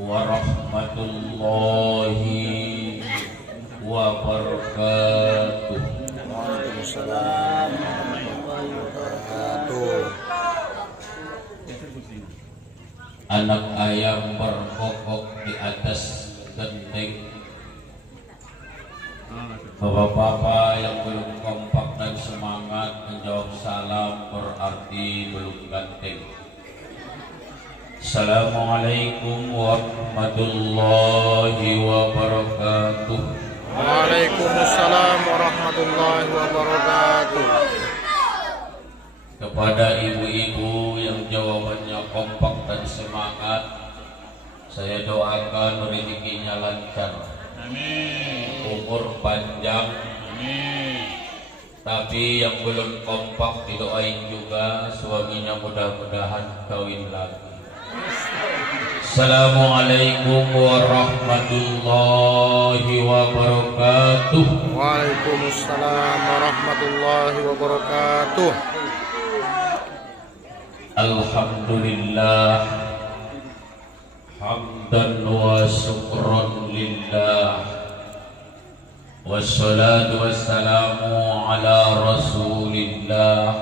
warahmatullahi wabarakatuh. Waalaikumsalam warahmatullahi wabarakatuh. Anak ayam berkokok di atas genteng. Bapak-bapak yang belum kompak dan semangat menjawab salam berarti belum ganteng. Assalamualaikum warahmatullahi wabarakatuh. Waalaikumsalam warahmatullahi wabarakatuh. Kepada ibu-ibu yang jawabannya kompak dan semangat, saya doakan rezekinya lancar, amin. Umur panjang, amin. Tapi yang belum kompak didoain juga suaminya mudah-mudahan kawin lagi. Assalamualaikum warahmatullahi wabarakatuh. Waalaikumsalam warahmatullahi wabarakatuh. Alhamdulillah hamdan wa syukran lillah, wassalatu wassalamu ala rasulillah,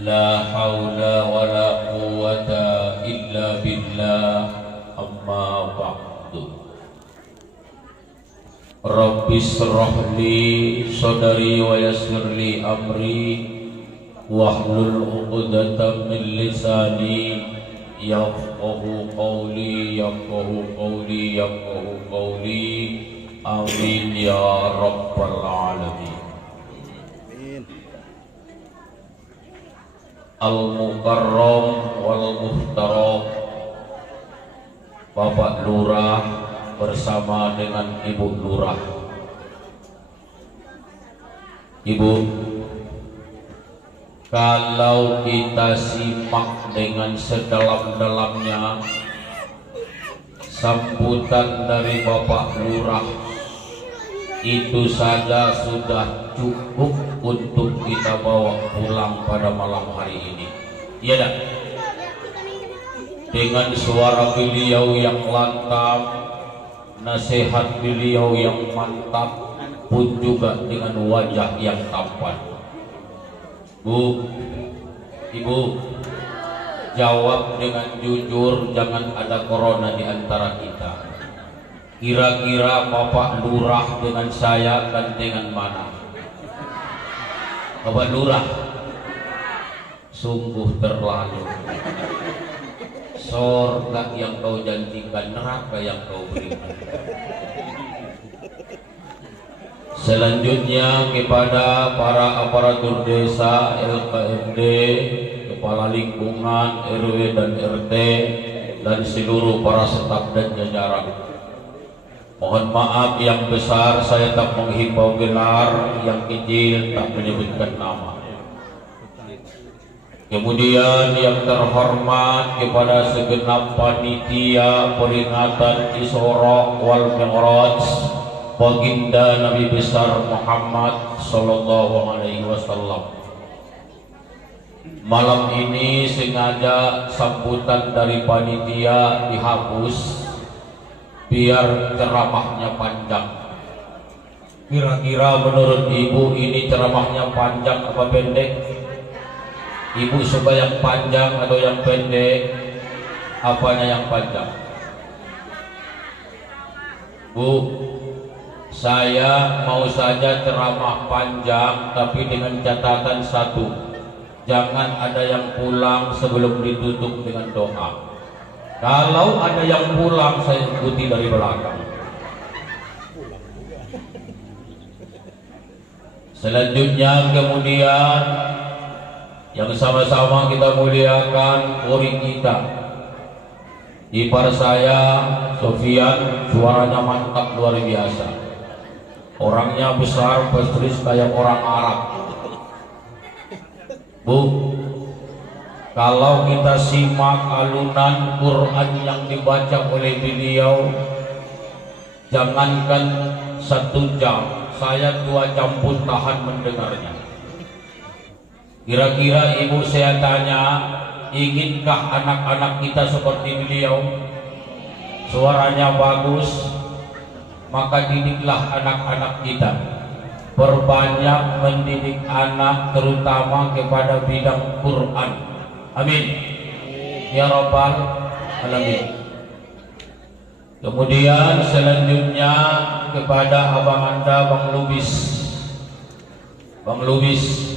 la hawla wa la quwwata illa billah, amma ba'du. Rabbi shrah li sadri wa yassir li amri wahlul 'uqdatam min lisani yafqahu qawli amin ya rabbal alamin. Al-Mukarram wal Muhtaram, Bapak Lurah bersama dengan Ibu Lurah. Ibu, kalau kita simak dengan sedalam-dalamnya sambutan dari Bapak Lurah, itu saja sudah cukup untuk kita bawa pulang pada malam hari ini. Iya dah. Dengan suara beliau yang lantang, nasihat beliau yang mantap, pun juga dengan wajah yang tampan. Bu, Ibu, jawab dengan jujur, jangan ada corona di antara kita. Kira-kira Bapak Lurah dengan saya gantengan mana? Bapak Lurah, sungguh terlalu. Surga yang kau janjikan, neraka yang kau berikan. Selanjutnya kepada para aparatur desa, LKMD, kepala lingkungan, RW dan RT, dan seluruh para staf dan jajaran. Mohon maaf yang besar, saya tak menghimbau gelar, yang kecil tak menyebutkan nama. Kemudian yang terhormat kepada segenap panitia peringatan Isra wal Mi'raj Baginda Nabi besar Muhammad sallallahu alaihi wasallam. Malam ini sengaja sambutan dari panitia dihapus biar ceramahnya panjang. Kira-kira menurut Ibu ini ceramahnya panjang apa pendek? Ibu suka yang panjang atau yang pendek? Apanya yang panjang? Bu, saya mau saja ceramah panjang, tapi dengan catatan satu, jangan ada yang pulang sebelum ditutup dengan doa. Kalau ada yang pulang, saya ikuti dari belakang. Selanjutnya kemudian yang sama-sama kita muliakan murid kita. Ipar saya Sofian, suaranya mantap luar biasa. Orangnya besar, persis kayak orang Arab. Bu, kalau kita simak alunan Quran yang dibaca oleh beliau, jangankan 1 jam, saya 2 jam pun tahan mendengarnya. Kira-kira Ibu saya tanya, inginkah anak-anak kita seperti beliau? suaranya bagus, maka didiklah anak-anak kita. Perbanyak mendidik anak terutama kepada bidang Quran. Amin ya rabbal alamin. Kemudian selanjutnya kepada abang anda Bang Lubis. Bang Lubis,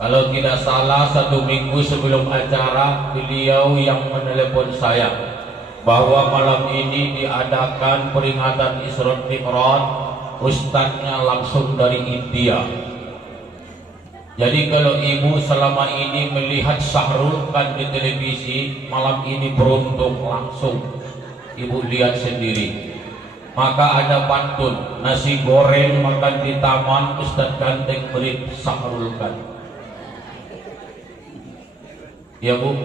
kalau tidak salah 1 minggu sebelum acara beliau yang menelepon saya bahwa malam ini diadakan peringatan Isra Mi'raj, ustadznya langsung dari India. Jadi kalau ibu selama ini melihat Syahrul kan di televisi, malam ini beruntung langsung ibu lihat sendiri. Maka ada pantun, nasi goreng makan di taman, Ustadz Ganteng beri Syahrul kan. Ya bu,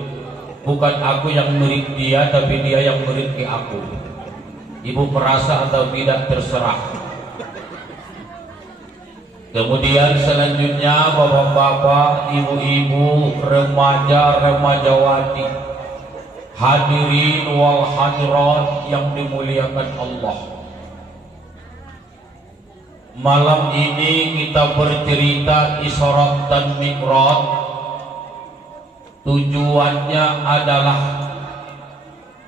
bukan aku yang murid dia, tapi dia yang murid ke aku. Ibu merasa atau tidak terserah. Kemudian selanjutnya bapak-bapak, ibu-ibu, remaja-remajawati, hadirin wal hadirat yang dimuliakan Allah. Malam ini kita bercerita Isra dan Mi'raj. Tujuannya adalah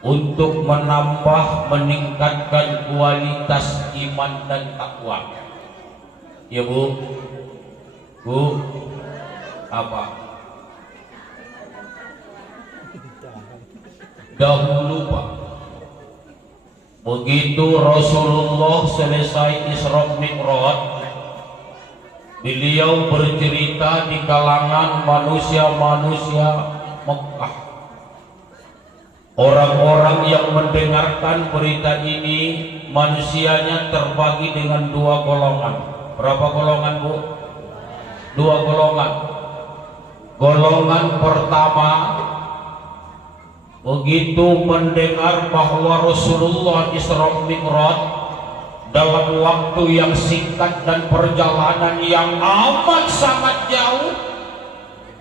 untuk menambah, meningkatkan kualitas iman dan takwa. Ya bu, apa? Dahulu pak, begitu Rasulullah selesai Isra Mi'raj, beliau bercerita di kalangan manusia-manusia Mekah. Orang-orang yang mendengarkan berita ini manusianya terbagi dengan 2 golongan. Berapa golongan bu? 2 golongan. Golongan pertama, begitu mendengar bahwa Rasulullah Isra Mi'raj dalam waktu yang singkat dan perjalanan yang amat sangat jauh,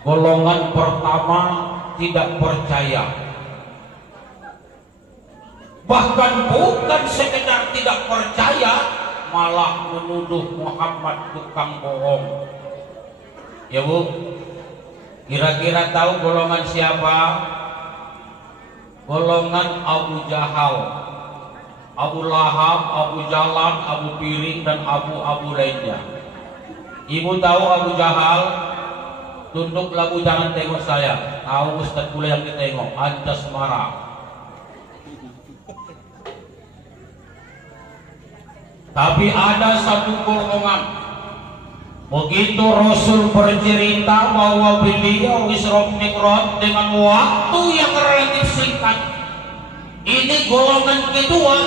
golongan pertama tidak percaya. Bahkan bukan sekedar tidak percaya, malah menuduh Muhammad tukang bohong. Ya bu, kira-kira tahu golongan siapa? Golongan Abu Jahal, Abu Lahab, Abu Jalan, Abu Piring, dan Abu lainnya. Ibu tahu Abu Jahal? Tunduklah bu, jangan tengok saya. Tahu Ustaz pula yang ditengok, antas marah. Tapi ada satu golongan, begitu Rasul bercerita bahwa beliau Isra Mi'raj dengan waktu yang relatif singkat, ini golongan kedua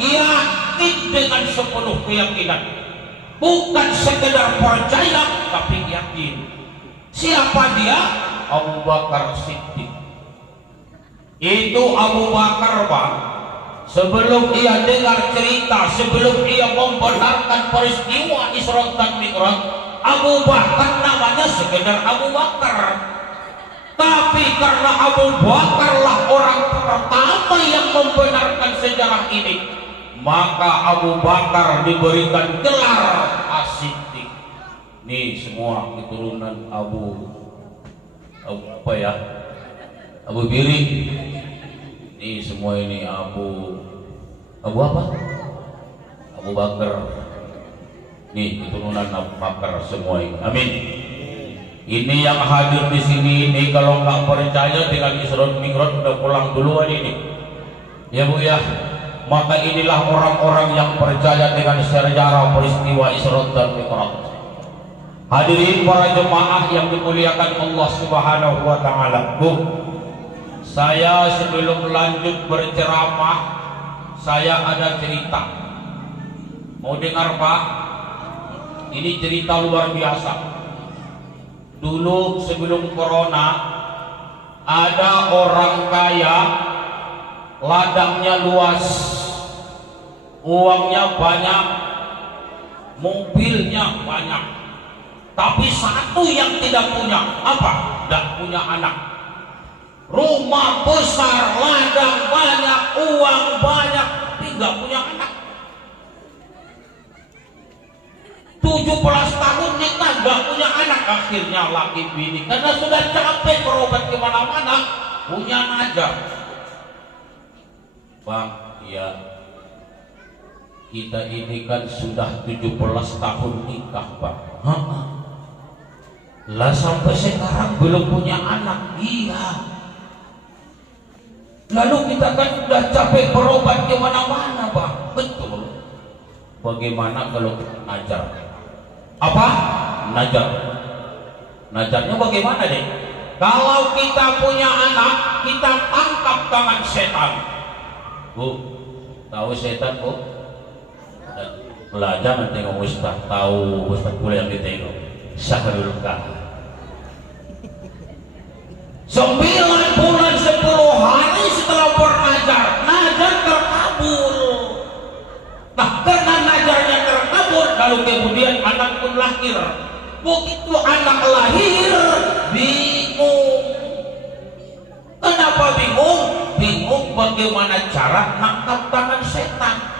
yakin dengan sepenuh keyakinan, bukan sekedar percaya tapi yakin. Siapa dia? Abu Bakar Siddiq. Itu Abu Bakar Pak, sebelum ia dengar cerita, sebelum ia membenarkan peristiwa Isra dan Mi'raj, Abu Bakar namanya sekedar Abu Bakar. Tapi karena Abu Bakar lah orang pertama yang membenarkan sejarah ini, maka Abu Bakar diberikan gelar As-Siddiq. Nih semua keturunan Abu apa ya? Abu Biri. Ini semua ini Abu apa? Abu Bakar. Nih keturunan Abu Bakar semua ini. Amin. Ini yang hadir di sini ini kalau nggak percaya dengan Isra Mi'raj udah pulang duluan ini. Ya bu ya. Maka inilah orang-orang yang percaya dengan sejarah peristiwa Isra dan Mi'raj. Hadirin para jemaah yang dimuliakan Allah Subhanahu wa taala. Bu, saya sebelum lanjut berceramah, saya ada cerita. Mau dengar Pak? Ini cerita luar biasa. Dulu sebelum corona, ada orang kaya, ladangnya luas, uangnya banyak, mobilnya banyak. Tapi satu yang tidak punya, apa? Tidak punya anak. Rumah besar, ladang banyak, uang banyak, tapi nggak punya anak. 17 tahun nikah nggak punya anak, akhirnya laki bini karena sudah capek berobat kemana-mana punya najak. Bang, ya kita ini kan sudah 17 tahun nikah, Bang. Hah? Lah sampai sekarang belum punya anak. Iya. Lalu kita kan sudah capek berobat kemana-mana, Bang. Betul. Bagaimana kalau kita najar? Apa? Najar. Najarnya bagaimana deh? Kalau kita punya anak, kita tangkap tangan setan. Bu, tahu setan, Bu? Belajar mentengok Ustaz, tahu Ustaz pula yang ditengok. Syahrul Kahf. 9 bulan 10 hari setelah bernajar, najar terkabul. Nah, karena najarnya terkabul, lalu kemudian anak pun lahir. Begitu anak lahir, bingung. Kenapa bingung? Bingung bagaimana cara nangkap tangan setan.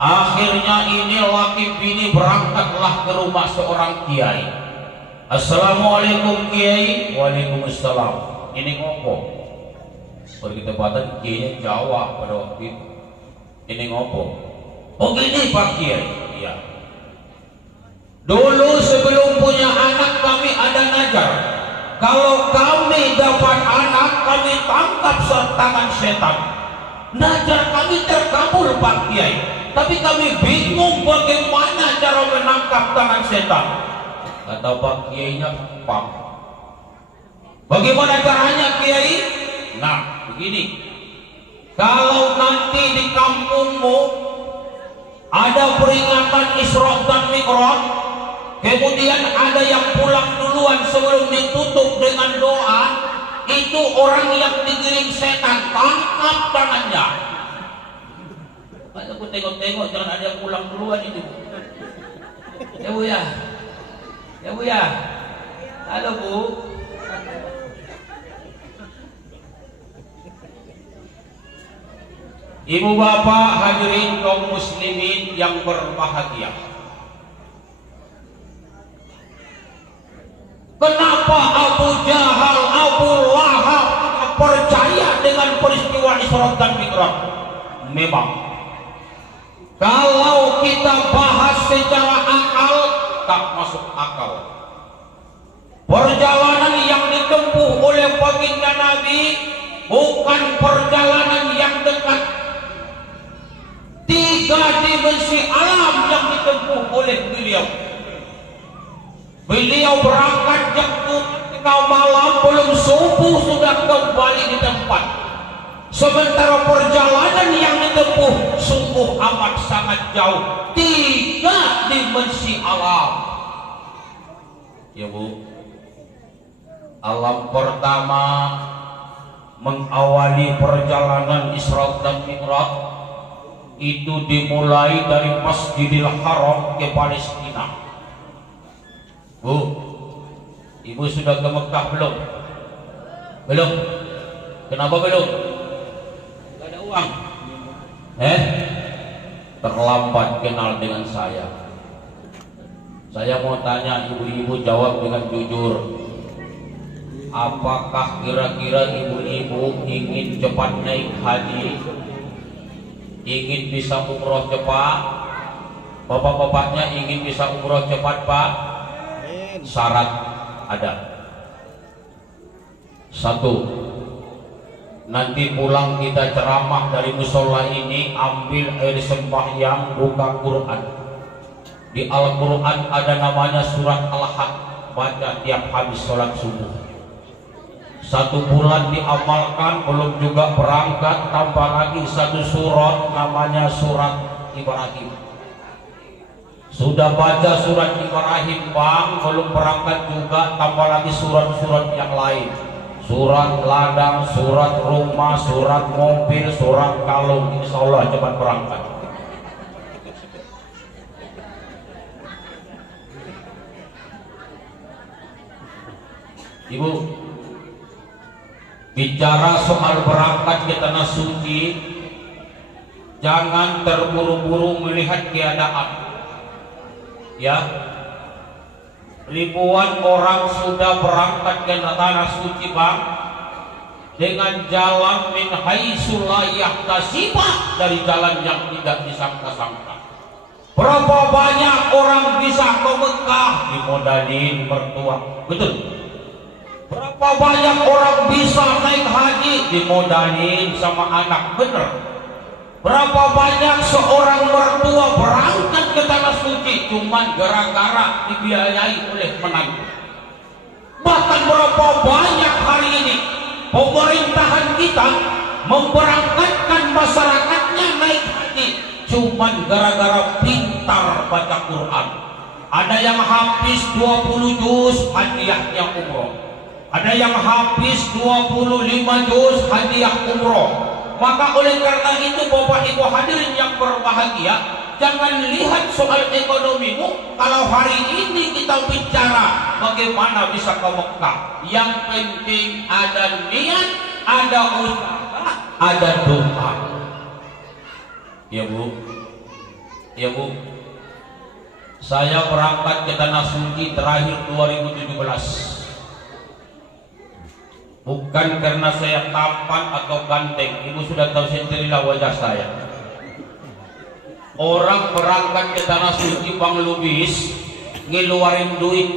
Akhirnya ini laki bini berangkatlah ke rumah seorang kiai. Assalamualaikum Kiai. Waalaikumsalam. Ini ngopo? Berketepatan kiainya Jawa pada waktu itu. Ini ngopo? Oh gini Pak Kiai. Iya. Dulu sebelum punya anak kami ada najar. Kalau kami dapat anak, kami tangkap tangan setan. Najar kami terkabul Pak Kiai. Tapi kami bingung bagaimana cara menangkap tangan setan. Kata Pak Kiainya, Pak, bagaimana caranya Kiai? Nah, begini. Kalau nanti di kampungmu ada peringatan Isra dan Mi'raj, kemudian ada yang pulang duluan sebelum ditutup dengan doa, itu orang yang digiring setan, tangkap tangannya. Aku tengok-tengok jangan ada yang pulang duluan ini. Ya Bu ya. Ya Bu ya. Halo Bu. Ibu bapak hadirin kaum muslimin yang berbahagia. Kenapa Abu Jahal, Abu Lahab percaya dengan peristiwa Isra dan Mi'raj? Memang kalau kita bahas secara akal, tak masuk akal. Perjalanan yang ditempuh oleh baginda Nabi bukan perjalanan yang dekat. 3 dimensi alam yang ditempuh oleh beliau. Beliau berangkat jam 3 malam, belum subuh sudah kembali di tempat. Sementara perjalanan yang ditempuh sungguh amat sangat jauh. 3 dimensi alam. Ya Bu, alam pertama mengawali perjalanan Isra dan Mi'raj itu dimulai dari Masjidil Haram ke Palestina. Bu, Ibu sudah ke Mekah belum? Belum? Kenapa belum? Gak ada uang. Terlambat kenal dengan saya. Saya mau tanya ibu-ibu, jawab dengan jujur. Apakah kira-kira ibu-ibu ingin cepat naik haji? Ingin bisa umroh cepat? Bapak-bapaknya ingin bisa umroh cepat, Pak? Syarat ada. 1, nanti pulang kita ceramah dari musola ini, ambil air sembahyang, buka Quran. Di Al-Quran ada namanya surat Al-Had, baca tiap habis sholat subuh. 1 bulan diamalkan, belum juga berangkat, tambah lagi 1 surat namanya surat Ibrahim. Sudah baca surat Ibrahim Bang, belum berangkat juga, tambah lagi surat-surat yang lain. Surat ladang, surat rumah, surat mobil, surat kalung. Insya Allah cepat berangkat. Ibu, Bicara soal berangkat ke tanah suci, jangan terburu-buru melihat keadaan. Ya, ribuan orang sudah berangkat ke tanah suci, Bang, dengan jalan min haitsu la yahtasibah, dari jalan yang tidak disangka-sangka. Berapa banyak orang bisa ke Mekah dimodalin mertua, betul? Berapa banyak orang bisa naik haji dimodalin sama anak, bener? Berapa banyak seorang mertua berangkat ke tanah suci cuman gara-gara dibiayai oleh menantu? Bahkan berapa banyak hari ini pemerintahan kita memberangkatkan masyarakatnya naik haji cuman gara-gara pintar baca Quran. Ada yang habis 20 juz hadiahnya umroh, ada yang habis 25 juz hadiah umroh. Maka oleh karena itu Bapak Ibu hadirin yang berbahagia, jangan lihat soal ekonomimu. Kalau hari ini kita bicara bagaimana bisa ke Mekah, yang penting ada niat, ada usaha, ada doa. Ya Bu, ya Bu, saya berangkat ke tanah suci terakhir 2017. Bukan karena saya tampan atau ganteng, Ibu sudah tahu sendirilah wajah saya. Orang berangkat ke tanah suci Bang Lubis ngeluarin duit.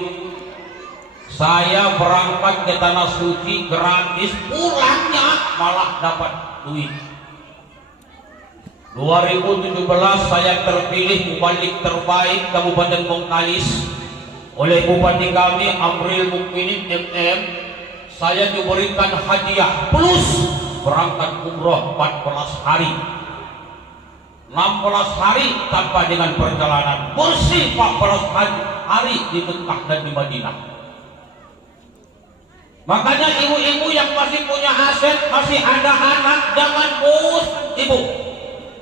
Saya berangkat ke tanah suci gratis, pulangnya malah dapat duit. 2017 saya terpilih mubalik terbaik Kabupaten Bengkalis oleh Bupati kami Amril Mukminin MM. Saya diberikan hadiah plus berangkat umroh 14 hari 16 hari tanpa dengan perjalanan bersih, 14 hari di Mekah dan di Madinah. Makanya ibu-ibu yang masih punya aset, masih ada anak, jangan bosan ibu.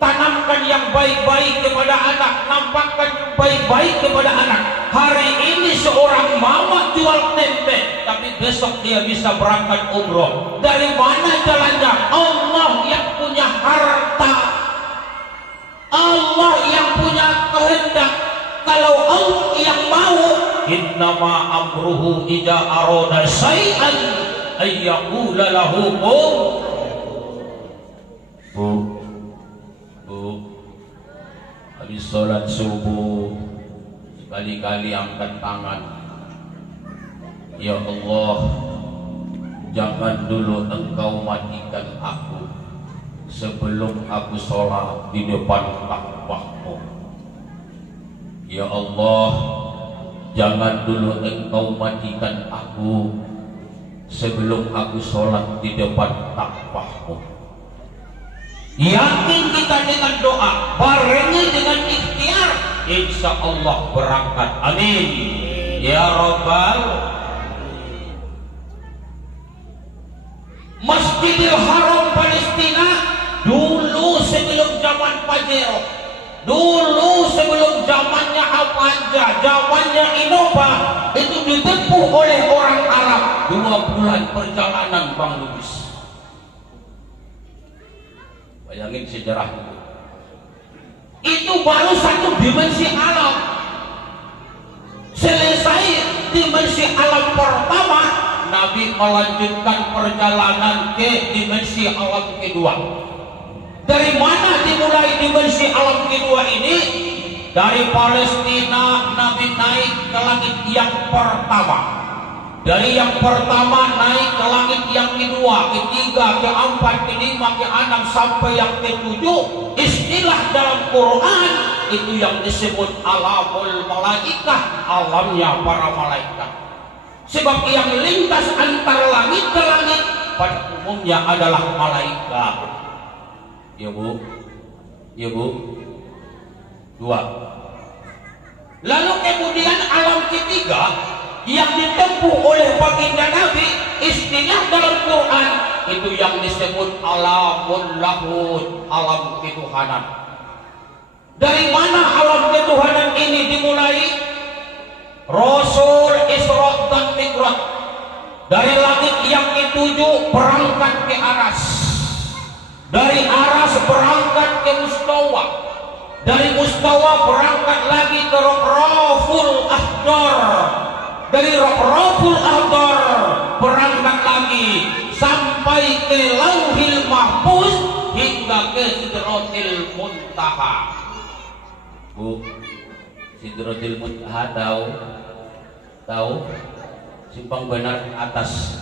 Tanamkan yang baik-baik kepada anak, nampakkan yang baik-baik kepada anak. Hari ini seorang mama jual tempe, tapi besok dia bisa berangkat umroh. Dari mana jalannya? Allah yang punya harta, Allah yang punya kehendak. Kalau Allah yang mau, innama amruhu idza arada syai'an ay yaqula lahu kun. Habis sholat subuh sekali-kali angkat tangan. Ya Allah, jangan dulu Engkau matikan aku sebelum aku sholat di depan Ka'bah-Mu. Ya Allah, jangan dulu Engkau matikan aku sebelum aku sholat di depan Ka'bah-Mu. Yakin kita dengan doa, barengi dengan ikhtiar, insya Allah berangkat. Amin ya Rabbal. Masjidil Haram Palestina dulu sebelum zaman Pajero, dulu sebelum zamannya Avanza, zamannya Innova, itu ditempuh oleh orang Arab 2 bulan perjalanan, Bang Lubis. Bayangin sejarah itu baru satu dimensi alam. Selesai dimensi alam pertama, Nabi melanjutkan perjalanan ke dimensi alam kedua. Dari mana dimulai dimensi alam kedua ini? Dari Palestina Nabi naik ke langit yang pertama. Dari yang pertama naik ke langit yang kedua, ketiga, keempat, kelima, keenam sampai yang ketujuh. Istilah dalam Quran itu yang disebut alamul malaikah, alamnya para malaikat. Sebab yang lintas antar langit ke langit pada umumnya adalah malaikat. Ya Bu, ya Bu. 2. Lalu kemudian alam ketiga yang ditempuh oleh baginda Nabi, istilah dalam Quran itu yang disebut alamul lahud, alam ketuhanan. Dari mana alam ketuhanan ini dimulai? Rasul Isra dan Mi'raj Dari langit yang ketujuh berangkat ke aras. Dari aras berangkat ke mustawa. Dari mustawa berangkat lagi ke Raful Ahdar. Dari Raful Ahdar berangkat lagi sampai ke Lauhil Mahfuz hingga ke Sidratil Muntaha. Bu, Sidratil Muntaha tahu? Tahu? Simpang Benar atas.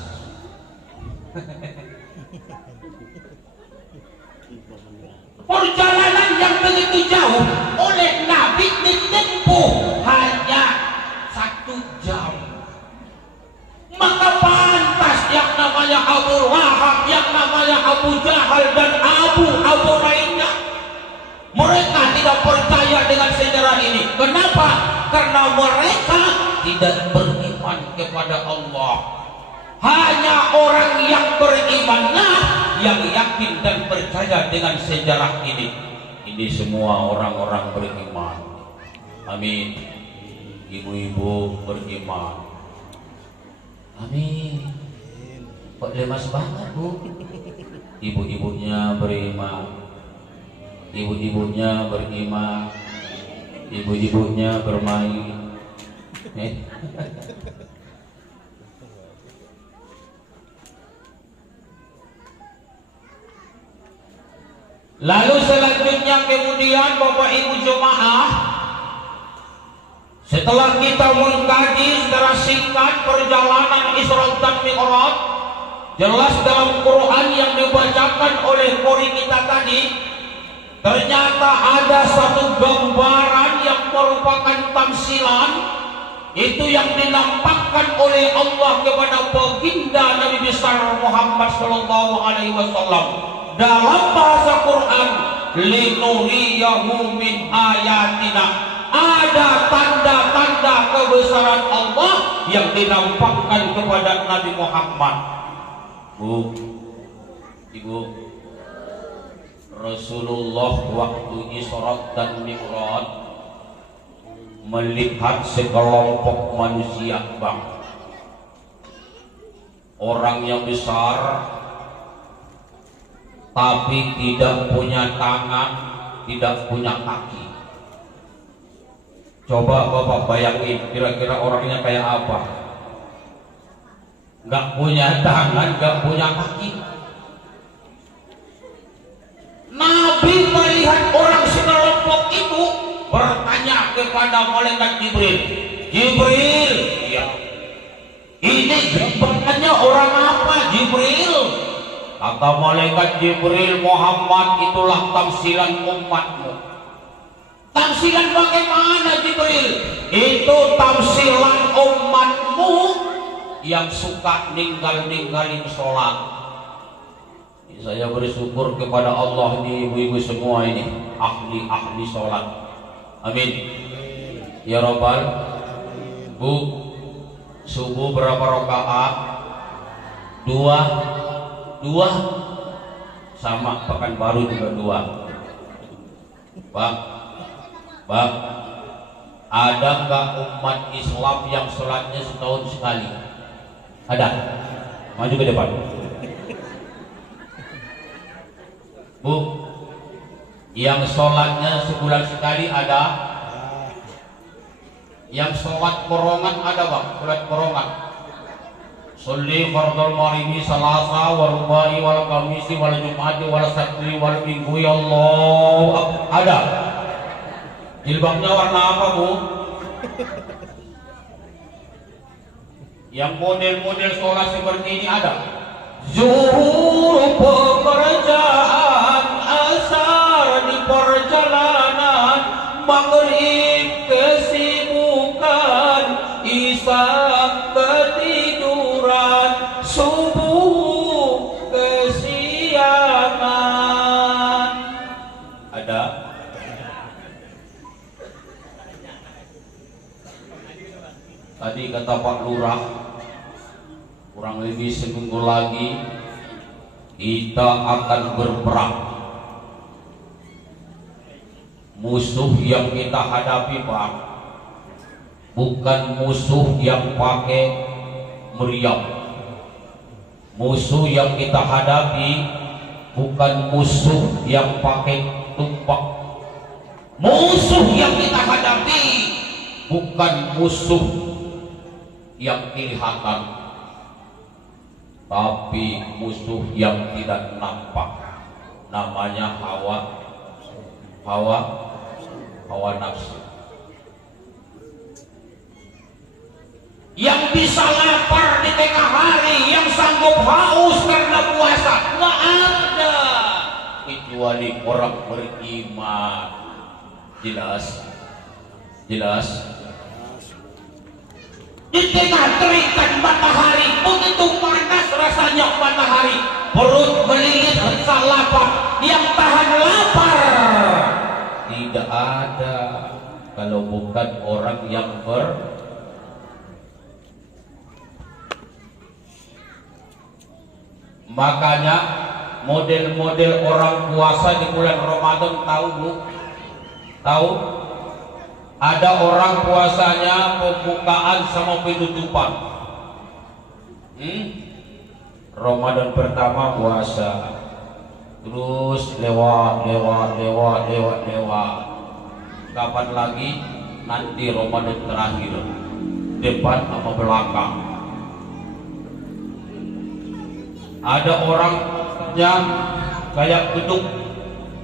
Perjalanan yang begitu jauh oleh Nabi ditempuh hanya 1 jam. Maka pantas yang namanya Abu Lahab, yang namanya Abu Jahal dan Abu lainnya, mereka tidak percaya dengan sejarah ini. Kenapa? Karena mereka tidak beriman kepada Allah. Hanya orang yang berimanlah yang yakin dan percaya dengan sejarah ini. Ini semua orang-orang beriman. Amin. Ibu-ibu beriman. Amin. Kok lemas banget, Bu? Ibu-ibunya beriman. Ibu-ibunya beriman. Ibu-ibunya bermain. Lalu selanjutnya kemudian Bapak Ibu jemaah, setelah kita mengkaji secara singkat perjalanan Isra dan Mi'raj, jelas dalam Quran yang dibacakan oleh qori kita tadi, ternyata ada satu gambaran yang merupakan tamsilan, itu yang dinampakkan oleh Allah kepada baginda Nabi besar Muhammad sallallahu alaihi wasallam. Dalam bahasa Quran, linuriyahu min ayatina, ada tanda-tanda kebesaran Allah yang dinampakkan kepada Nabi Muhammad. Bu, Ibu, Rasulullah waktu Isra dan Mi'raj melihat sekelompok manusia, Bang, orang yang besar tapi tidak punya tangan, tidak punya kaki. Coba Bapak bayangin, kira-kira orangnya kayak apa? Gak punya tangan, gak punya kaki. Nabi melihat orang sekelompok itu, bertanya kepada malaikat Jibril, Jibril, ya, ini gambarannya orang apa, Jibril? Kata malaikat Jibril, Muhammad, itulah tamsilan umatmu. Tamsilan bagaimana, Jibril? Itu tamsilan umatmu yang suka ninggalin sholat. Saya bersyukur kepada Allah, ini ibu-ibu semua ini ahli sholat. Amin. Ya Rabbal. Bu, subuh berapa rakaat? Dua, sama Pekanbaru juga 2. Bang, ada nggak umat Islam yang sholatnya setahun sekali? Ada? Maju ke depan. Bu, yang sholatnya sebulan sekali ada? Yang sholat korongan ada, Bang? Sholat korongan. Sholli fardul maghribi salasa wal rubai wal khamisi wal jum'ati wal sabti wal minggu, ya Allah. Ada? Jilbabnya warna apa, Bu? Yang model-model sholat seperti ini ada? Zuhur pekerjaan, asar di perjalanan, maghrib kesibukan, isya ketiduran, subuh kesiangan. Ada? Tadi kata Pak Lurah, kurang lebih seminggu lagi kita akan berperang. Musuh yang kita hadapi, Pak, bukan musuh yang pakai meriam, Musuh yang kita hadapi bukan musuh yang pakai tumpak. Musuh yang kita hadapi bukan musuh yang kelihatan, tapi musuh yang tidak nampak. Namanya hawa nafsu. Yang bisa lapar di tengah hari, yang sanggup haus karena puasa, nggak ada kecuali orang beriman. Jelas. Di tengah terikan matahari, begitu panas rasanya matahari, perut melilit rasa lapar. Yang tahan lapar tidak ada kalau bukan orang yang Makanya model-model orang puasa di bulan Ramadan tahu Bu? Tahu? Ada orang puasanya pembukaan sama penutupan. Ramadan pertama puasa, terus lewat. Kapan lagi? Nanti Ramadan terakhir, depan sama belakang. Ada orang yang kayak gedung,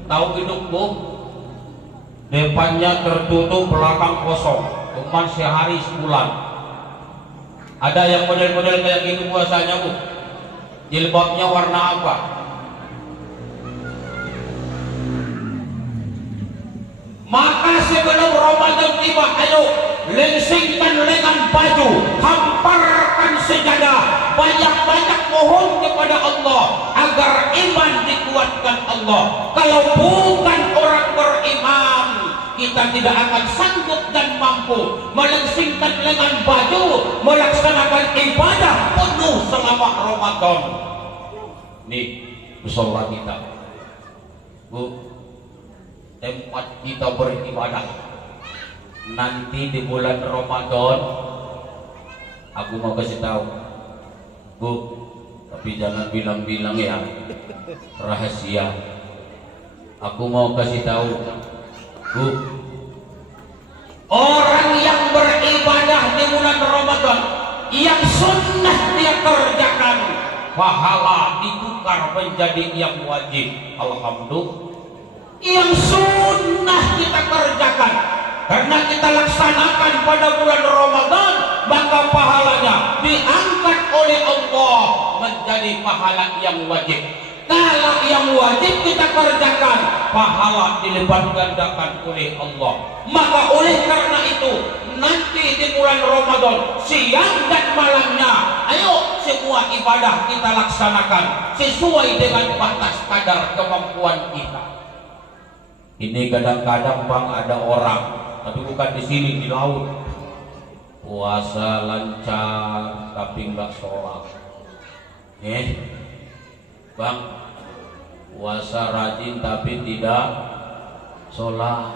tahu gedung Bu? Depannya tertutup, belakang kosong, cuman sehari sebulan. Ada yang model-model kayak gitu puasanya Bu. Jilbabnya warna apa? Maka sebelum Ramadan tiba, ayo lengsingkan lengan baju, hamparkan sejadah, banyak-banyak mohon kepada Allah agar iman dikuatkan Allah. Kalau bukan orang beriman, kita tidak akan sanggup dan mampu melengsingkan lengan baju, melaksanakan ibadah penuh selama Ramadan. Nih, musola kita, Bu, tempat kita beribadah. Nanti di bulan Ramadan, aku mau kasih tahu, Bu, tapi jangan bilang-bilang ya, rahasia. Aku mau kasih tahu, Bu, orang yang beribadah di bulan Ramadan, yang sunnah dia kerjakan, pahala ditukar menjadi yang wajib. Alhamdulillah. Yang sunnah kita kerjakan karena kita laksanakan pada bulan Ramadan, maka pahalanya diangkat oleh Allah menjadi pahala yang wajib. Kalau yang wajib kita kerjakan, pahala dilipat gandakan oleh Allah. Maka oleh karena itu, nanti di bulan Ramadan, siang dan malamnya, ayo semua ibadah kita laksanakan sesuai dengan batas kadar kemampuan kita. Ini kadang-kadang Bang ada orang, tapi bukan di sini, di laut, puasa lancar tapi nggak sholat. Bang, puasa rajin tapi tidak sholat.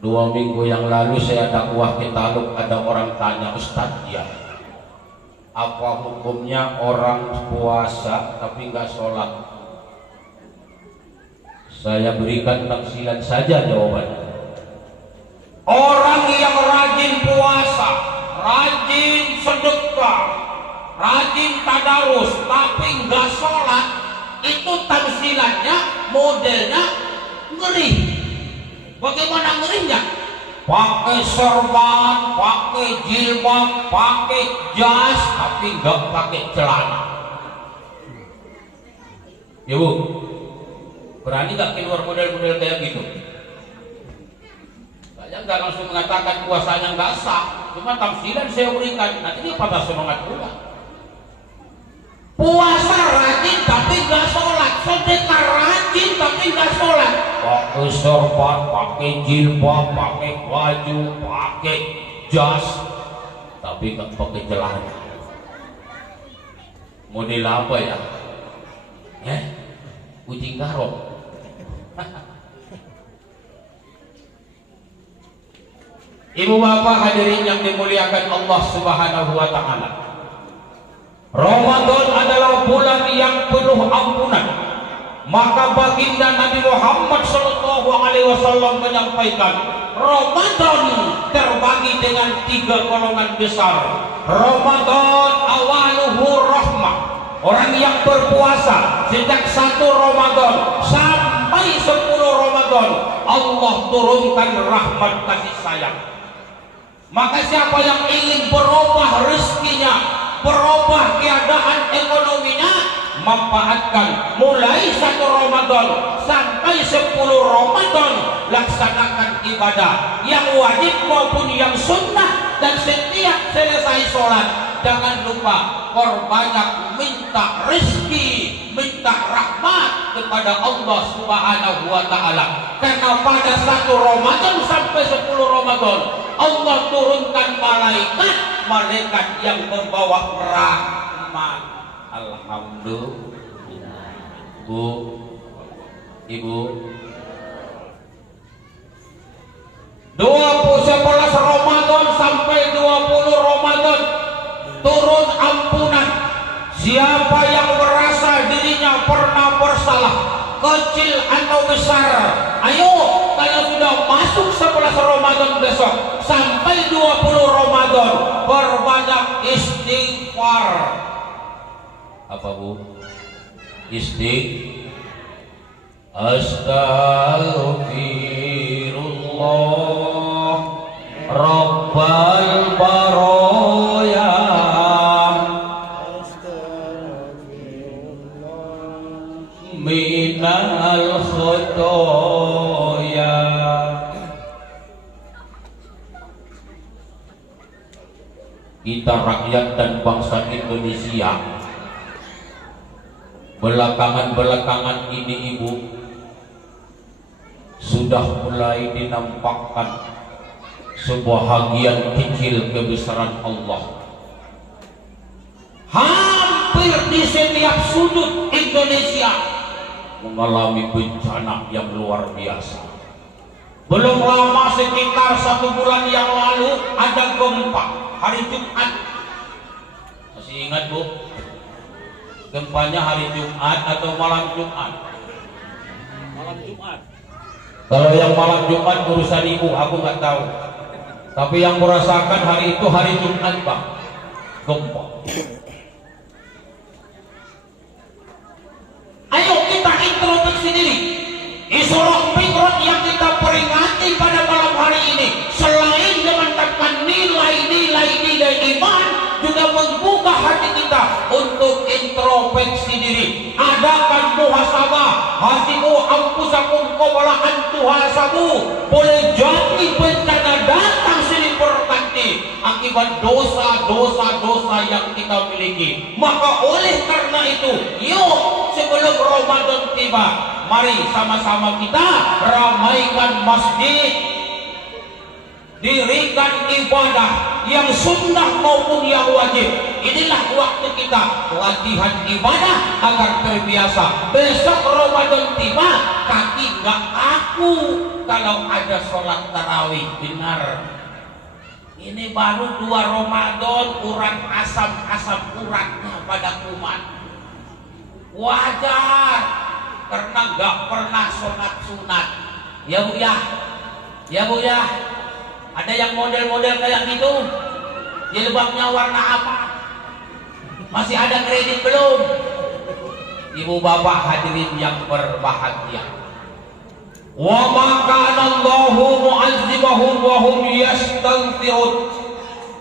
2 minggu yang lalu saya dakwah ke Taluk, ada orang tanya, Ustadz ya, apa hukumnya orang puasa tapi nggak sholat? Saya berikan tafsilan saja jawabannya. Orang yang rajin puasa, rajin sedekah, rajin tadarus, tapi nggak sholat, itu tafsilannya, modelnya ngeri. Bagaimana ngerinya? Pakai sorban, pakai jilbab, pakai jas, tapi nggak pakai celana. Ya Bu, berani gak keluar model-model kayak gitu? Saya nggak langsung mengatakan puasanya nggak sah, cuma tafsiran saya berikan, nanti dia patah semangat pula. Puasa rajin tapi nggak sholat, sedekah rajin tapi nggak sholat, pakai sorban, pakai jilbab, pakai baju, pakai jas, tapi nggak pakai celana. Model apa ya? Kucing garong. Ibu bapak hadirin yang dimuliakan Allah Subhanahu wa ta'ala, Ramadan adalah bulan yang penuh ampunan. Maka baginda Nabi Muhammad SAW menyampaikan, Ramadan terbagi dengan 3 golongan besar. Ramadan awaluhu rahmah, orang yang berpuasa sejak 1 Ramadan sampai 10 Ramadan, Allah turunkan rahmat kasih sayang. Maka siapa yang ingin berubah rezekinya, berubah keadaan ekonominya, manfaatkan mulai 1 Ramadan sampai 10 Ramadan, laksanakan ibadah yang wajib maupun yang sunnah, dan setiap selesai sholat jangan lupa perbanyak minta rezeki, minta rahmat kepada Allah Subhanahu wa Ta'ala. Karena pada 1 Ramadan sampai 10 Ramadan Allah turunkan malaikat yang membawa rahmat. Alhamdulillah. Ibu 11 Ramadan sampai 20 Ramadan turun ampunan. Siapa yang merasa dirinya pernah bersalah, kecil atau besar, ayo kalau sudah masuk 11 Ramadan besok sampai 20 Ramadan berbanyak istighfar. Apa Bu? Astaghfirullah Rabbal Baroya minal khotoya. Kita rakyat dan bangsa Indonesia belakangan ini Ibu sudah mulai dinampakkan sebahagian kecil kebesaran Allah. Hampir di setiap sudut Indonesia mengalami bencana yang luar biasa. Belum lama, sekitar 1 bulan yang lalu, ada gempa hari Jumat. Masih ingat Bu? Gempanya hari Jumat atau malam Jumat? Malam Jumat. Kalau yang malam Jumat urusan ibu, aku nggak tahu. Tapi yang merasakan hari itu hari Jumat Pak, gempa. Ayo kita introspeksi diri. Isra Mi'raj yang kita peringati pada malam hari ini, selain memantapkan nilai-nilai iman, juga membuka hati kita untuk introspeksi diri. Adakan muhasabah, hasibu anfusakum qabla an tuhasabu. Boleh jadi bencana datang silih berganti akibat dosa-dosa yang kita miliki. Maka oleh karena itu, yuk sebelum Ramadan tiba, mari sama-sama kita ramaikan masjid, dirikan ibadah yang sunnah maupun yang wajib. Inilah waktu kita latihan ibadah agar terbiasa. Besok Ramadan tiba, kaki gak kaku kalau ada sholat tarawih. Benar, ini baru 2 Ramadan kurang asam uratnya pada kumat. Wajar, karena gak pernah sholat sunat. Ya Bu ya, ya Bu ya. Ada yang model-model kayak gitu, jilbabnya warna apa? Masih ada kredit belum? Ibu bapak hadirin yang berbahagia. Wa ma kana Allahu mu'azzibahum wa hum yastaghfirun.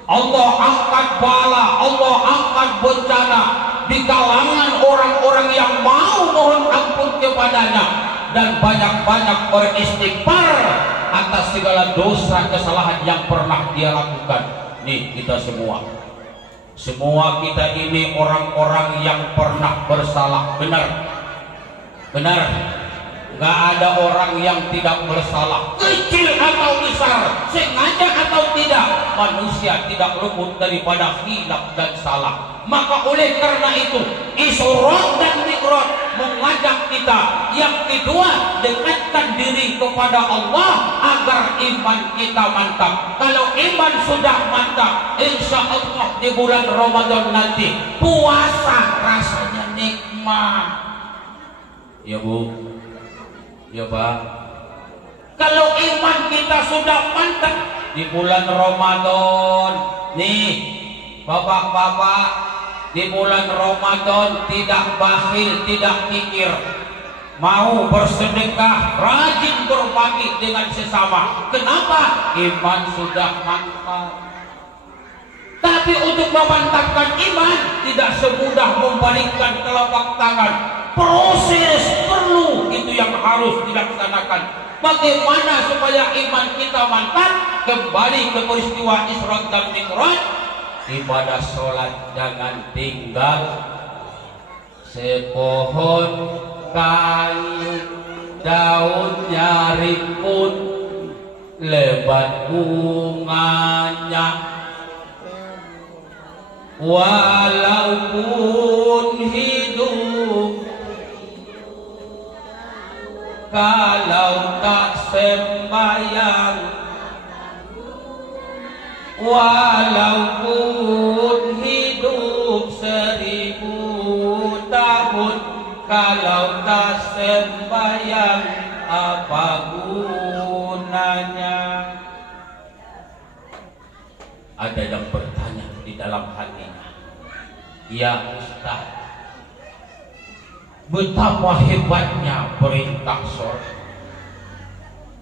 Allah angkat bala, Allah angkat bencana di kalangan orang-orang yang mau mohon ampun kepadanya dan banyak-banyak beristighfar atas segala dosa kesalahan yang pernah dia lakukan. Nih kita semua kita ini orang-orang yang pernah bersalah. Benar, gak ada orang yang tidak bersalah, kecil atau besar, sengaja atau tidak. Manusia tidak luput daripada hilaf dan salah. Maka oleh karena itu, Isra dan Mi'raj mengajak kita, Yang kedua, dekatkan diri kepada Allah agar iman kita mantap. Kalau iman sudah mantap, insya Allah di bulan Ramadan nanti puasa rasanya nikmat. Ya Bu, ya Pak. Kalau iman kita sudah mantap di bulan Ramadan, nih bapak-bapak, di bulan Ramadan tidak bakhil, tidak kikir, mau bersedekah, rajin berbagi dengan sesama. Kenapa? Iman sudah mantap. Tapi untuk memantapkan iman tidak semudah membalikkan telapak tangan. Proses perlu, itu yang harus dilaksanakan. Bagaimana supaya iman kita mantap? Kembali ke peristiwa Isra dan Mi'raj. Ibadah sholat jangan tinggal. Sepohon kayu daunnya rimbun, lebat bunganya, walaupun hidup kalau tak sembahyang, walaupun hidup 1000 tahun kalau tak sembahyang, apa gunanya? Ada yang bertanya di dalam hatinya, ya Ustaz, betapa hebatnya perintah sholat.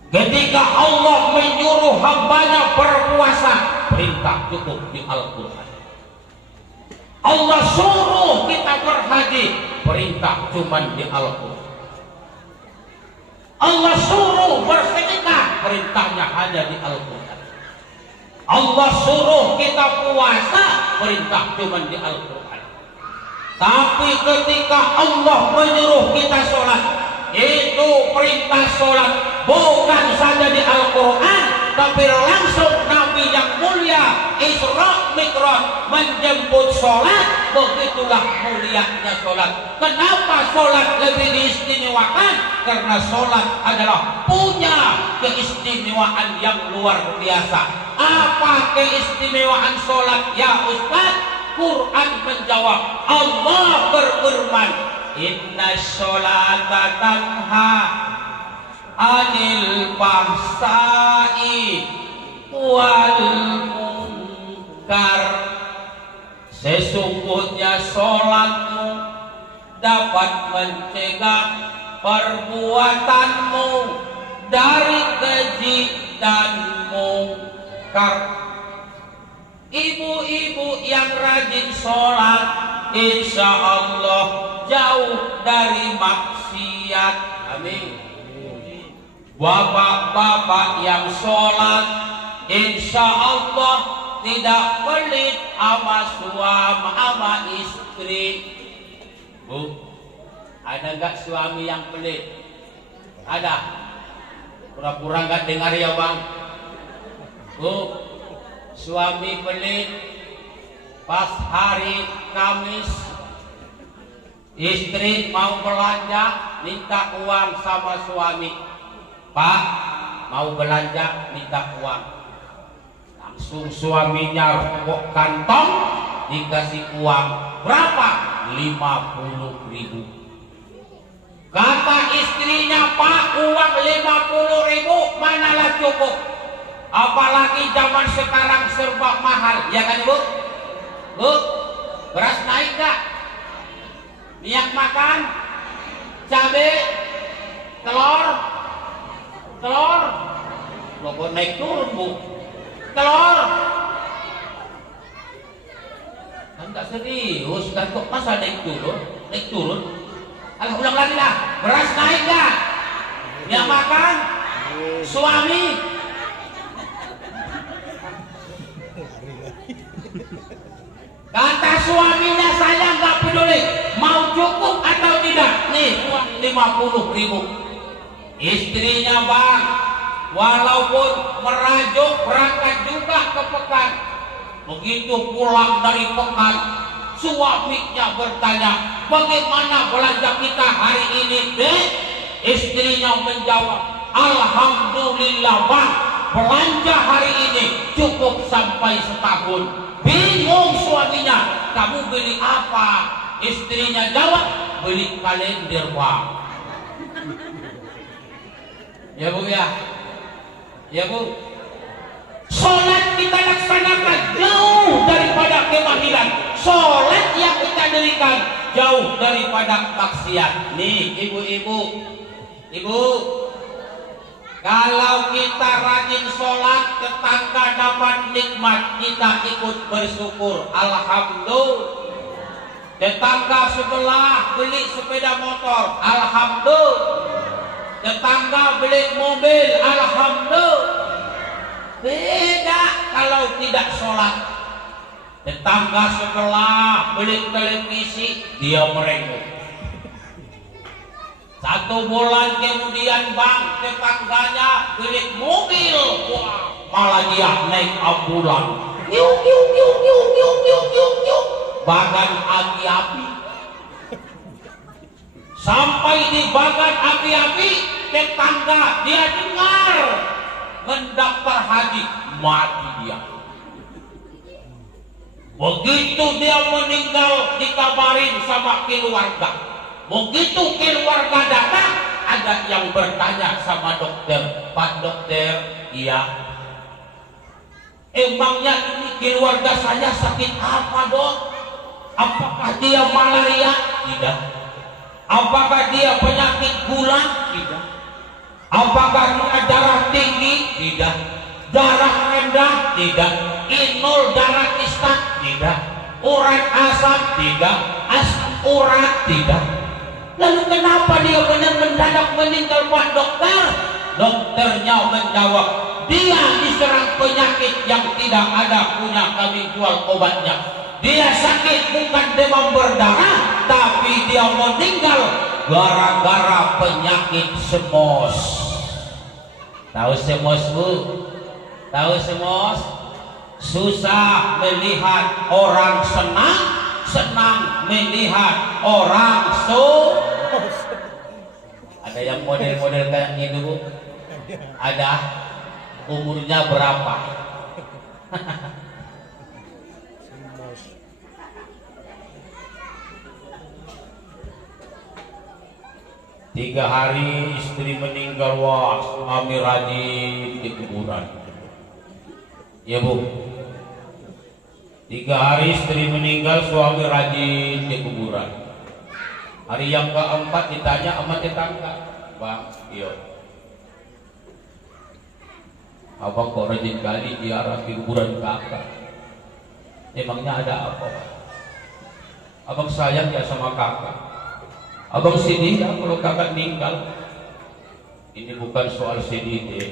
Ketika Allah menyuruh hambanya berpuasa, perintah cukup di Al-Quran. Allah suruh kita berhaji, perintah cuma di Al-Quran. Allah suruh bersedekah, perintahnya hanya di Al-Quran. Allah suruh kita puasa, perintah cuma di Al-Quran. Tapi ketika Allah menyuruh kita sholat, itu perintah sholat bukan saja di Al-Quran, tapi langsung Nabi yang mulia Isra Mi'raj menjemput sholat. Begitulah mulianya sholat. Kenapa sholat lebih diistimewakan? Karena sholat adalah punya keistimewaan yang luar biasa. Apa keistimewaan sholat ya Ustaz? Quran menjawab, Allah berfirman, inna sholata tanha anil fahsai wal munkar. Sesungguhnya sholatmu dapat mencegah perbuatanmu dari keji dan mungkar. Ibu-ibu yang rajin sholat, insya Allah jauh dari maksiat. Amin. Bapak-bapak yang sholat, insya Allah tidak pelit sama suami sama istri. Bu, ada nggak suami yang pelit? Ada? Pura-pura nggak dengar ya bang? Bu, suami pelit pas hari Kamis, istri mau belanja minta uang sama suami. Pak, mau belanja minta uang. Langsung suaminya rokok kantong, dikasih uang berapa? 50.000. Kata istrinya, Pak, uang 50.000 manalah cukup. Apalagi zaman sekarang serba mahal, ya kan Bu? Bu, beras naik gak? Minyak makan, cabai, telur, pokok naik turun Bu. Telur, kan gak serius kan, kok masa naik turun? Naik turun? Alah, ulang lagi lah. Beras naik gak? Minyak makan, suami. Kata suaminya, saya nggak peduli mau cukup atau tidak. Nih uang 50.000. Istrinya bang, walaupun merajuk berangkat juga ke pekan. Begitu pulang dari pekan, suaminya bertanya, bagaimana belanja kita hari ini, Dek? Istrinya menjawab, alhamdulillah bang, belanja hari ini cukup sampai setahun. Bingung suaminya, kamu beli apa? Istrinya jawab, beli kalender bang. Ya bu ya, ya bu. Sholat kita laksanakan jauh daripada kemahiran. Sholat yang kita dirikan jauh daripada maksiat. Nih ibu-ibu, ibu, kalau kita rajin sholat, tetangga dapat nikmat, kita ikut bersyukur. Alhamdulillah. Tetangga sebelah beli sepeda motor, alhamdulillah. Tetangga beli mobil, alhamdulillah. Beda kalau tidak sholat. Tetangga sebelah beli televisi, dia merengek. 1 bulan kemudian bang, tetangganya beli mobil, wah, malah dia naik ambulan, yuk yuk yuk yuk yuk yuk yuk yuk, bagan api-api. Sampai di bagan api-api, tetangga dia dengar mendaftar haji, mati dia. Begitu dia meninggal, dikabarin sama keluarga. Begitu keluarga datang, ada yang bertanya sama dokter, Pak dokter, iya, emangnya ini keluarga saya sakit apa dok? Apakah dia malaria? Tidak. Apakah dia penyakit gula? Tidak. Apakah dia darah tinggi? Tidak. Darah rendah? Tidak. Inul darah istat? Tidak. Urat asam? Tidak. Asam urat? Tidak. Lalu kenapa dia mendadak meninggal Pak dokter? Dokternya menjawab, dia diserang penyakit yang tidak ada punya kami jual obatnya. Dia sakit bukan demam berdarah, tapi dia meninggal gara-gara penyakit semos. Tahu semos bu? Tahu semos? Susah melihat orang senang, senang melihat orang Ada yang model-model kayak gitu bu? Ada. Umurnya berapa? 3 hari istri meninggal, wah suami rajin di kuburan. Ya bu, 3 hari istri meninggal, suami rajin di kuburan. Hari yang keempat ditanya sama tetangga, bang, iya, abang kok rajin kali ziarah di kuburan kakak? Emangnya ada apa bang? Abang sayang ya sama kakak. Abang sedih ya kalau kakak meninggal. Ini bukan soal sedih deh.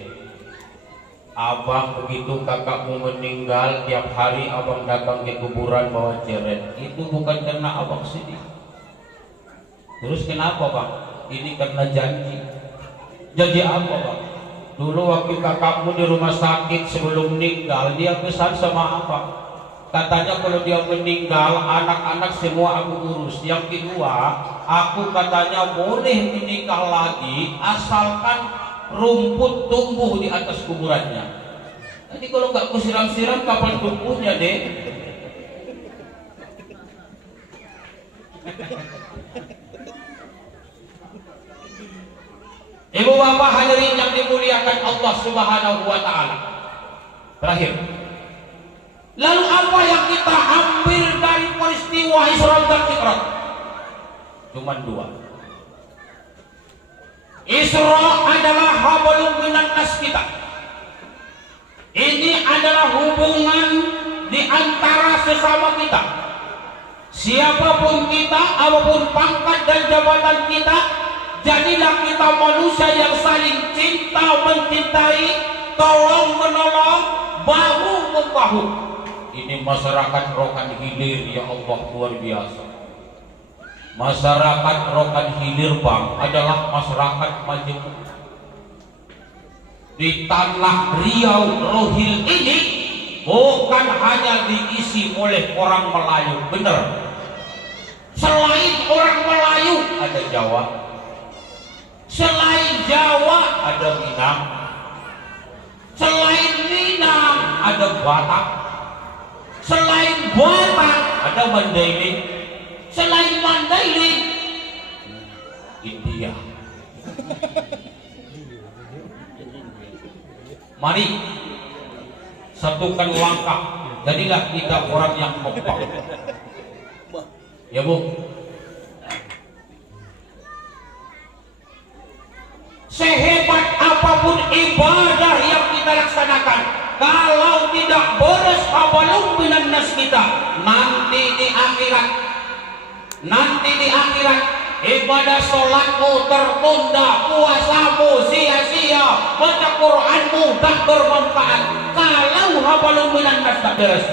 Abang begitu kakakmu meninggal, tiap hari abang datang ke kuburan bawa ceret. Itu bukan karena abang sedih. Terus kenapa bang? Ini karena janji. Janji apa bang? Dulu waktu kakakmu di rumah sakit sebelum meninggal, dia pesan sama abang. Katanya kalau dia meninggal, anak-anak semua aku urus. Yang kedua, aku katanya boleh menikah lagi asalkan rumput tumbuh di atas kuburannya. Jadi kalau nggak kusiram-siram, kapan tumbuhnya deh? Ibu bapak hadirin yang dimuliakan Allah Subhanahu wa Ta'ala. Terakhir, lalu apa yang kita ambil dari peristiwa Isra dan Mi'raj? Cuma 2. Isra adalah hablum minan nas kita. Ini adalah hubungan di antara sesama kita. Siapapun kita, apapun pangkat dan jabatan kita, jadilah kita manusia yang saling cinta mencintai, tolong menolong, bahu membahu. Ini masyarakat Rokan Hilir, ya Allah, luar biasa. Masyarakat Rokan Hilir bang adalah masyarakat majemuk. Di tanah Riau Rohil ini bukan hanya diisi oleh orang Melayu, benar. Selain orang Melayu ada Jawa, Selain Jawa ada Minang, selain Minang ada Batak, selain Batak ada Mandailing, selain Mandailing India. Mari satukan langkah, jadilah kita orang yang kompak. Ya Bu. Sehebat apapun ibadah yang kita laksanakan, kalau tidak beres habalum minan nas kita, nanti di akhirat ibadah sholatmu tertunda, puasamu sia-sia, baca Quranmu tak bermanfaat kalau habalum minan nas tak beres.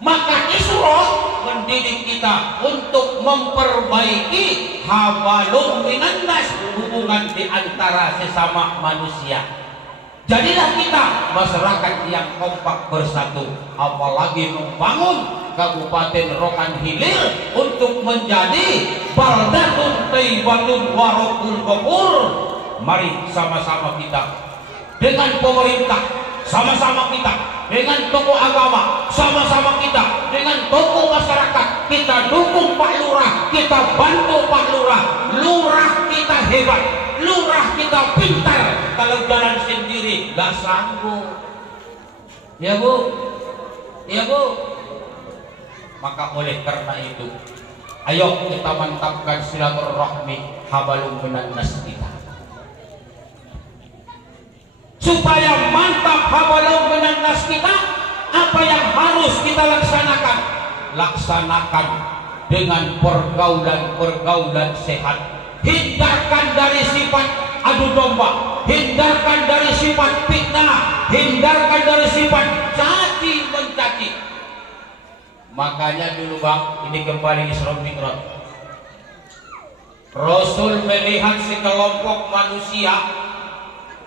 Maka Isra mendidik kita untuk memperbaiki habalum minan nas, hubungan di antara sesama manusia. Jadilah kita masyarakat yang kompak bersatu, apalagi membangun Kabupaten Rokan Hilir untuk menjadi baldatun thayyibatun wa rabbul ghafur. Mari sama-sama kita dengan pemerintah, sama-sama kita dengan tokoh agama, sama-sama kita dengan tokoh masyarakat, kita dukung Pak Lurah, kita bantu Pak Lurah. Lurah kita hebat, lurah kita pintar, kalau jalan sendiri gak sanggup. Ya Bu, ya Bu. Maka oleh karena itu, ayo kita mantapkan silaturahmi habalum minan nas kita. Supaya mantap habalum minan nas kita, apa yang harus kita laksanakan? Laksanakan dengan pergaulan sehat. Hindarkan dari sifat adu domba, hindarkan dari sifat fitnah, hindarkan dari sifat caci mencaci. Makanya dulu Bang, ini kembali Isra Mi'raj. Rasul melihat sekelompok manusia,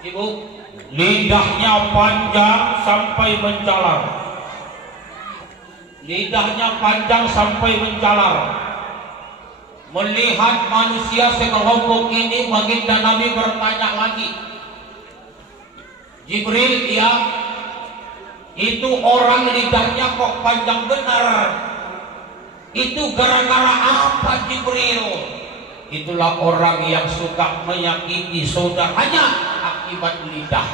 Ibu, lidahnya panjang sampai menjalar, lidahnya panjang sampai menjalar. Melihat manusia sekelompok ini, baginda Nabi bertanya lagi, Jibril, ya, itu orang lidahnya kok panjang benar, itu gara-gara apa Jibril? Itulah orang yang suka menyakiti saudaranya akibat lidah.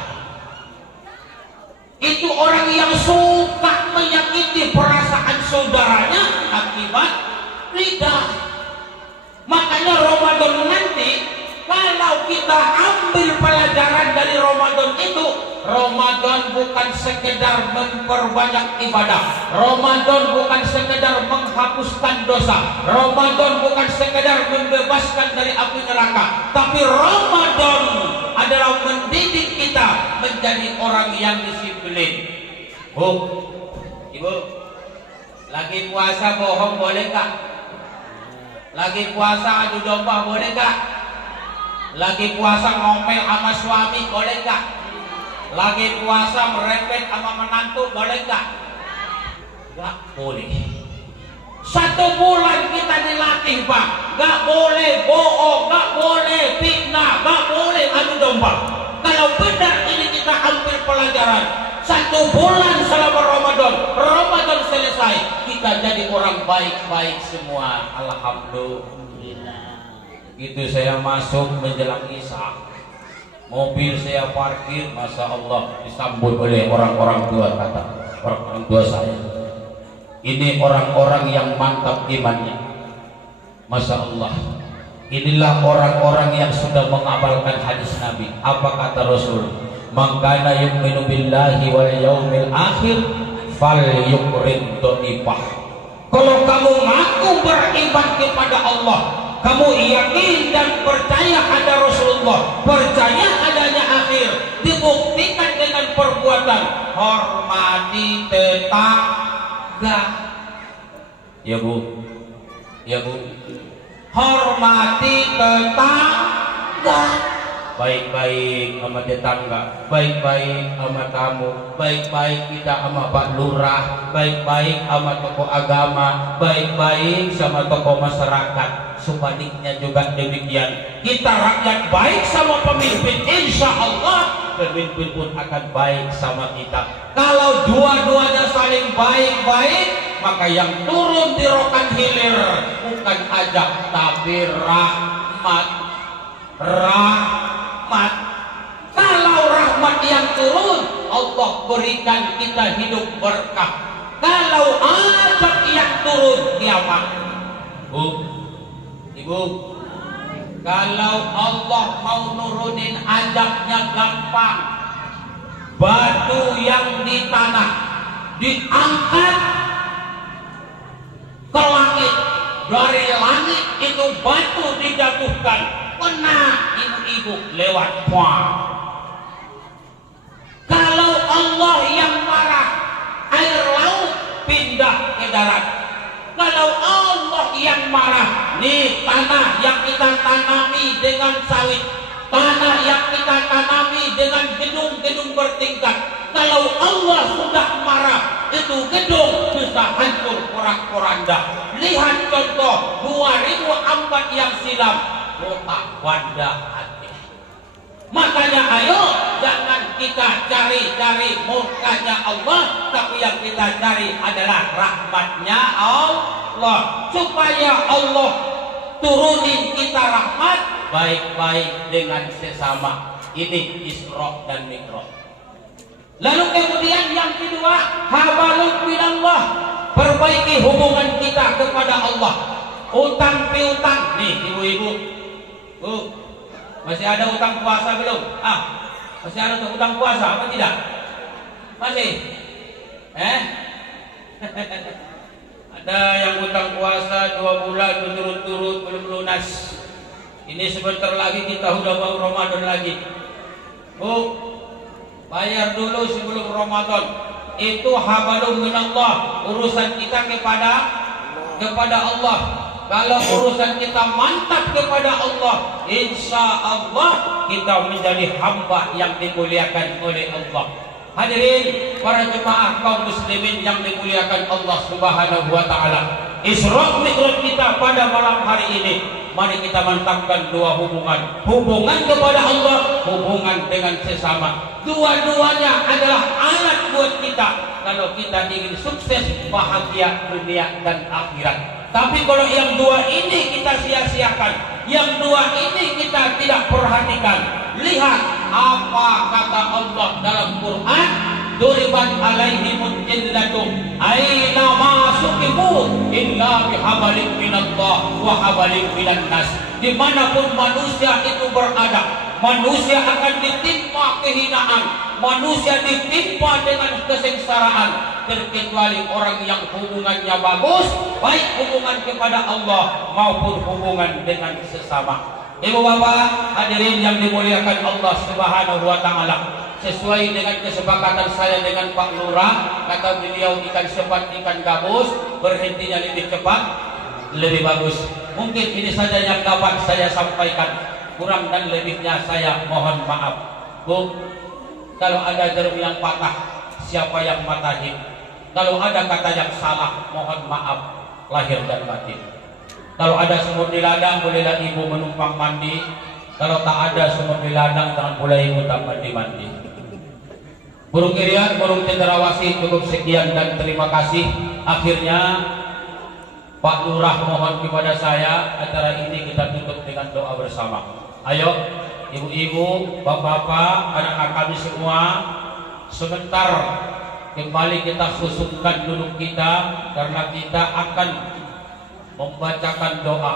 Itu orang yang suka menyakiti perasaan saudaranya akibat lidah. Makanya Ramadan nanti, kalau kita ambil pelajaran dari Ramadan itu, Ramadan bukan sekedar memperbanyak ibadah, Ramadan bukan sekedar menghapuskan dosa, Ramadan bukan sekedar membebaskan dari api neraka, tapi Ramadan adalah mendidik kita menjadi orang yang disiplin. Bu, Ibu, lagi puasa bohong boleh gak? Lagi puasa adu domba boleh gak? Lagi puasa ngomel sama suami boleh gak? Lagi puasa merepet sama menantu boleh gak? Gak boleh. 1 bulan kita dilatih Pak, gak boleh bohong, gak boleh fitnah, gak boleh adu domba. Kalau benar ini kita ambil pelajaran, 1 bulan selama Ramadan selesai, kita jadi orang baik-baik semua. Alhamdulillah. Itu saya masuk menjelang Isya, mobil saya parkir, Masya Allah, disambut oleh orang-orang tua, kata orang tua saya, ini orang-orang yang mantap imannya. Masya Allah, inilah orang-orang yang sudah mengamalkan hadis Nabi. Apa kata Rasul? Man kana yu'minu billahi wal yaumil akhir falyukrim dhaifah. Kalau kamu ngaku beriman kepada Allah, kamu yakin dan percaya ada Rasulullah, percaya adanya akhir, dibuktikan dengan perbuatan, hormati tetangga. Ya Bu, ya Bu, hormati tetangga. baik-baik sama tetangga, baik-baik sama tamu, baik-baik kita sama Pak Lurah, baik-baik sama tokoh agama, baik-baik sama tokoh masyarakat. Sebaliknya juga demikian, kita rakyat baik sama pemimpin, insya Allah pemimpin pun akan baik sama kita. Kalau dua-duanya saling baik-baik, maka yang turun di rokan hilir bukan ajab tapi rahmat. Rahmat. Kalau rahmat yang turun, Allah berikan kita hidup berkah. Kalau ajab yang turun, kiamat. Bu, ibu, kalau Allah mau nurunin ajabnya gampang. Batu yang di tanah diangkat ke langit, dari langit itu batu dijatuhkan, kena ibu-ibu lewat puang. Kalau Allah yang marah, air laut pindah ke darat. Kalau Allah yang marah, nih tanah yang kita tanami dengan sawit, tanah yang kita tanami dengan gedung-gedung bertingkat. Kalau Allah sudah marah, itu gedung bisa hancur porak-poranda. Lihat contoh 2004 yang silam, kota Banda Aceh. Makanya ayo jangan kita cari-cari murkanya Allah, tapi yang kita cari adalah rahmatnya Allah. Supaya Allah turunin kita rahmat, baik-baik dengan sesama. Ini Isra dan Mi'raj. Lalu kemudian yang kedua, habalun minallah, perbaiki hubungan kita kepada Allah. Utang piutang, nih ibu-ibu, masih ada utang puasa belum? Masih ada utang puasa apa tidak? Masih? Ada yang utang puasa 2 bulan berturut-turut belum lunas. Ini sebentar lagi kita udah mau Ramadan lagi. Bu, bayar dulu sebelum Ramadan. Itu habalum minallah, urusan kita kepada Allah. Kalau urusan kita mantap kepada Allah, insya Allah kita menjadi hamba yang dimuliakan oleh Allah. Hadirin para jemaah kaum muslimin yang dimuliakan Allah Subhanahu wa taala. Isra Mi'raj kita pada malam hari ini, mari kita mantapkan dua hubungan. Hubungan kepada Allah, hubungan dengan sesama. Dua-duanya adalah alat buat kita kalau kita ingin sukses, bahagia dunia dan akhirat. Tapi kalau yang dua ini kita sia-siakan, yang dua ini kita tidak perhatikan, lihat apa kata Allah dalam Quran, duribat alaihimul jillatu aina ma suqifu illa bihablin minallah wa hablin minan nas. Dimanapun manusia itu berada, manusia akan ditimpa kehinaan, manusia ditimpa dengan kesengsaraan, terkecuali orang yang hubungannya bagus, baik hubungan kepada Allah maupun hubungan dengan sesama. Ibu bapak hadirin yang dimuliakan Allah Subhanahu wa taala, sesuai dengan kesepakatan saya dengan Pak Lurah, kata beliau ikan sepat ikan gabus, berhentinya lebih cepat lebih bagus. Mungkin ini saja yang dapat saya sampaikan, kurang dan lebihnya saya mohon maaf. Bu, kalau ada jarum yang patah, siapa yang matahin? Kalau ada kata yang salah, mohon maaf lahir dan batin. Kalau ada sumur di ladang, bolehlah ibu menumpang mandi. Kalau tak ada sumur di ladang, jangan pula ibu tak mandi-mandi. Burung irian, burung cenderawasih, cukup sekian dan terima kasih. Akhirnya Pak Lurah mohon kepada saya, acara ini kita tutup dengan doa bersama. Ayo ibu-ibu, bapak-bapak, anak-anak kami semua, sebentar kembali kita khusyukkan duduk kita, karena kita akan membacakan doa.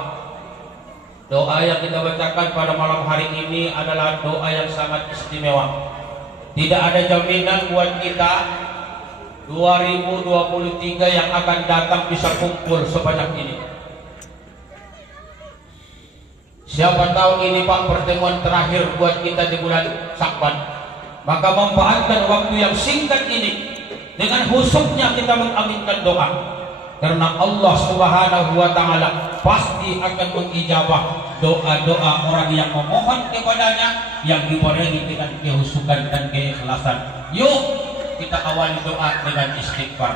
Doa yang kita bacakan pada malam hari ini adalah doa yang sangat istimewa. Tidak ada jaminan buat kita 2023 yang akan datang bisa kumpul sebanyak ini. Siapa tahu ini Pak pertemuan terakhir buat kita di bulan Syakban. Maka manfaatkan waktu yang singkat ini dengan khusyuknya kita mengaminkan doa. karena Allah Subhanahu wa taala pasti akan mengijabah doa-doa orang yang memohon kepadanya yang dibarengi dengan kehusukan dan keikhlasan. Yuk kita awali doa dengan istighfar.